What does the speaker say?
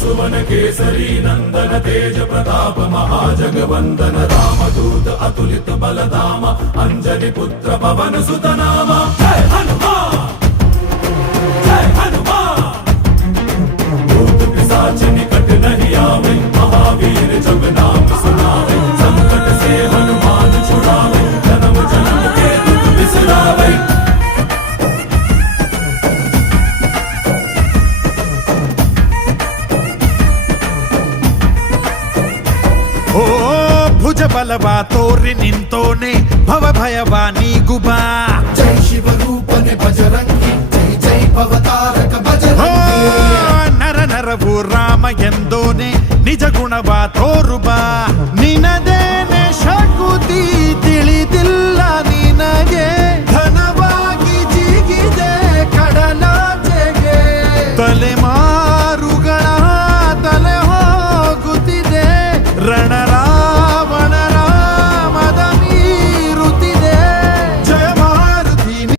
सुवन केसरी नंदन तेज प्रताप महाजगवंदन रामदूत अतुलित बलधाम अंजनी पुत्र पवन सुत नाम जय हनुमान जय हनुमान। भूत पिशाच निकट नहीं आवे महावीर जब नाम सुनावे संकट से हनुमान छुड़ावे जन्म जन्म के दुख बिसरावे। ಓ ಭುಜ ಬಲವಾ ತೋರಿ ನಿಂತೋನೆ ಭವ ಭಯವಾ ನೀಗುಬಾ ಜೈ ಶಿವ ರೂಪನೆ ಬಜರಂಗಿ ಜೈ ಜೈ ಭವತಾರಕ ಬಜರಂಗಿ ನರ ನರವು ರಾಮ ಎಂದೋನೆ ನಿಜ ಗುಣವಾ ತೋರುಬಾ